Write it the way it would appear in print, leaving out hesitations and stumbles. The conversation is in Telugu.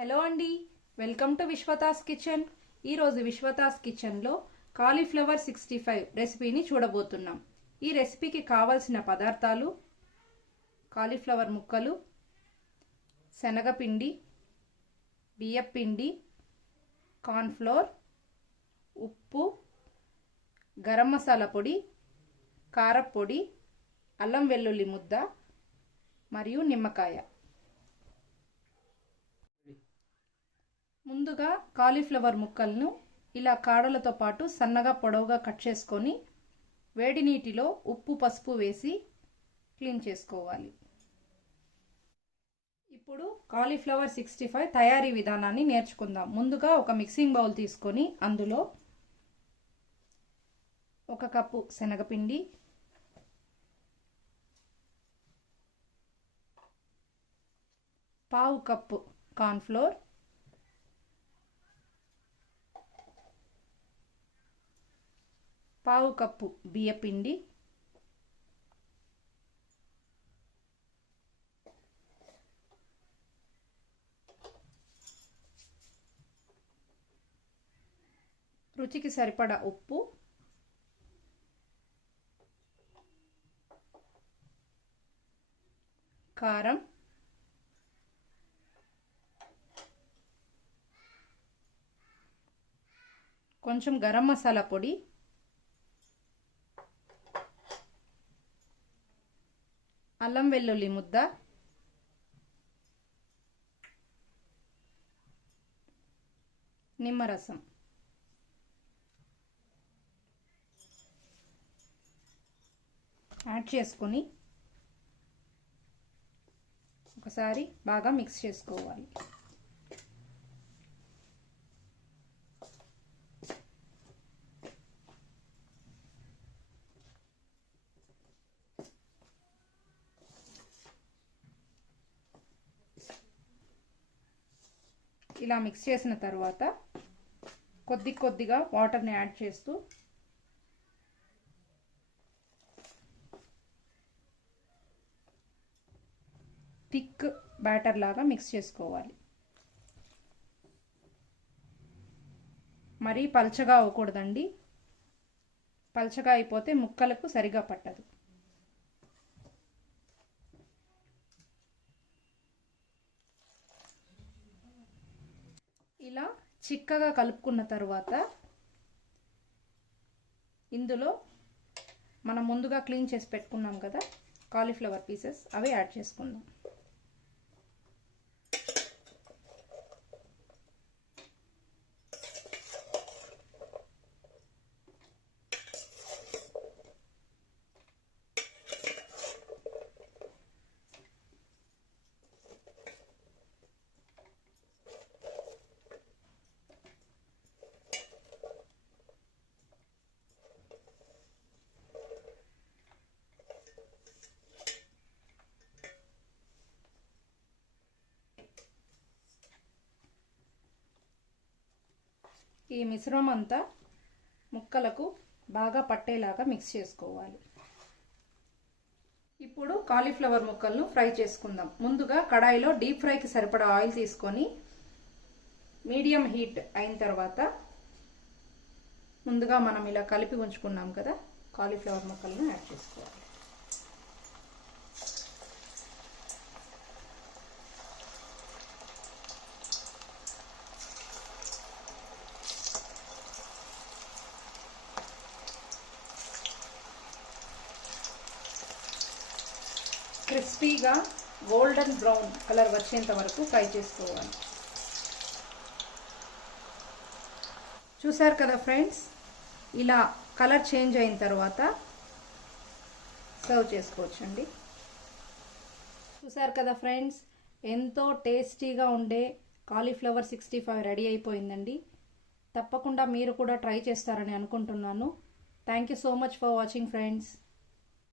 హలో అండి, వెల్కమ్ టు విశ్వతాస్ కిచెన్. ఈరోజు విశ్వతాస్ కిచెన్లో కాలీఫ్లవర్ 65 రెసిపీని చూడబోతున్నాం. ఈ రెసిపీకి కావలసిన పదార్థాలు: కాలీఫ్లవర్ ముక్కలు, శనగపిండి, బియ్యపిండి, కార్న్ఫ్లోర్, ఉప్పు, గరం మసాలా పొడి, కారప్పొడి, అల్లం వెల్లుల్లి ముద్ద మరియు నిమ్మకాయ. ముందుగా కాలీఫ్లవర్ ముక్కలను ఇలా కాడలతో పాటు సన్నగా పొడవుగా కట్ చేసుకొని వేడి నీటిలో ఉప్పు పసుపు వేసి క్లీన్ చేసుకోవాలి. ఇప్పుడు కాలీఫ్లవర్ 65 తయారీ విధానాన్ని నేర్చుకుందాం. ముందుగా ఒక మిక్సింగ్ బౌల్ తీసుకొని అందులో 1 కప్పు శనగపిండి, 1/2 కప్పు కార్న్ఫ్లోర్, 1/2 కప్పు బియ్యపిండి, రుచికి సరిపడా ఉప్పు, కారం, కొంచెం గరం మసాలా పొడి, అల్లం వెల్లుల్లి ముద్ద, నిమ్మరసం. యాడ్ చేసుకొని ఒకసారి బాగా మిక్స్ చేసుకోవాలి. ఇలా మిక్స్ చేసిన తర్వాత కొద్దిగా వాటర్ని యాడ్ చేస్తూ థిక్ బ్యాటర్ లాగా మిక్స్ చేసుకోవాలి. మరీ పల్చగా అవ్వకూడదండి, పల్చగా అయిపోతే ముక్కలకు సరిగా పట్టదు. ఇలా చిక్కగా కలుపుకున్న తర్వాత ఇందులో మనం ముందుగా క్లీన్ చేసి పెట్టుకున్నాం కదా కాలీఫ్లవర్ పీసెస్, అవి యాడ్ చేసుకుందాం. ఈ మిశ్రమం అంతా ముక్కలకు బాగా పట్టేలాగా మిక్స్ చేసుకోవాలి. ఇప్పుడు కాలీఫ్లవర్ ముక్కలను ఫ్రై చేసుకుందాం. ముందుగా కడాయిలో డీప్ ఫ్రైకి సరిపడా ఆయిల్ తీసుకొని మీడియం హీట్ అయిన తర్వాత ముందుగా మనం ఇలా కలిపి ఉంచుకున్నాం కదా కాలీఫ్లవర్ ముక్కలను యాడ్ చేసుకోవాలి. క్రిస్పీగా గోల్డెన్ బ్రౌన్ కలర్ వచ్చేంత వరకు ఫ్రై చేసుకోవాలి. చూసారు కదా ఫ్రెండ్స్, ఇలా కలర్ చేంజ్ అయిన తర్వాత సర్వ్ చేసుకోవచ్చండి. చూసారు కదా ఫ్రెండ్స్, ఎంతో టేస్టీగా ఉండే కాలీఫ్లవర్ 65 రెడీ అయిపోయిందండి. తప్పకుండా మీరు కూడా ట్రై చేస్తారని అనుకుంటున్నాను. Thank you so much for watching friends.